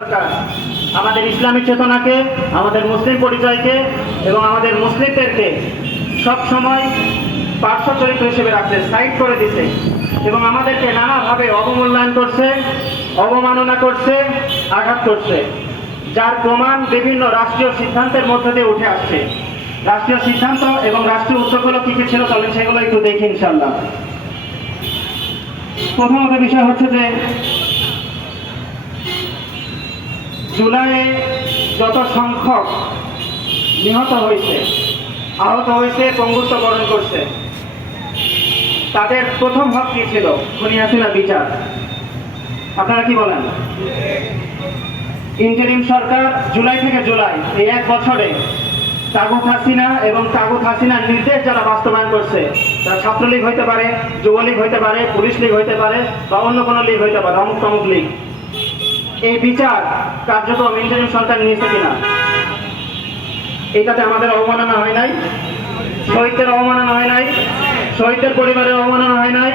সরকার আমাদের ইসলামিক চেতনাকে, আমাদের মুসলিম পরিচয়কে এবং আমাদের মুসলিমদেরকে সব সময় পার্শ্ব চরিত্র হিসেবে রাখছে, সাইড করে দিছে এবং আমাদেরকে নানাভাবে অবমূল্যায়ন করছে, অবমাননা করছে, আঘাত করছে, যার প্রমাণ বিভিন্ন রাষ্ট্রীয় সিদ্ধান্তের মধ্যে দিয়ে উঠে আসছে। রাষ্ট্রীয় সিদ্ধান্ত এবং রাষ্ট্রীয় উদ্যোগগুলো কি কি ছিল চলেন সেগুলো একটু দেখি ইনশাআল্লাহ। প্রথমত বিষয় হচ্ছে যে জুলাইয়ে যত সংখ্যক নিহত হয়েছে, আহত হয়েছে, পঙ্গুত্ব বরণ করছে, তাদের প্রথম হক কি ছিল? খুনি হাসিনার বিচার। আপনারা কি বলেন? ইন্টারিম সরকার জুলাই থেকে জুলাই এই এক বছরে তাগুত হাসিনা এবং তাগুত হাসিনার নির্দেশ যারা বাস্তবায়ন করছে, তারা ছাত্রলীগ হইতে পারে, যুবলীগ হইতে পারে, পুলিশ লীগ হইতে পারে বা অন্য কোনো লীগ হইতে পারে, অমুক তমুক লীগ, এই বিচার কার্যক্রম ইন্টারিম সরকার নিয়েছে কিনা? এটাতে আমাদের অবমাননা হয় নাই? শহীদদের অবমাননা হয় নাই? শহীদদের পরিবারের অবমাননা হয় নাই?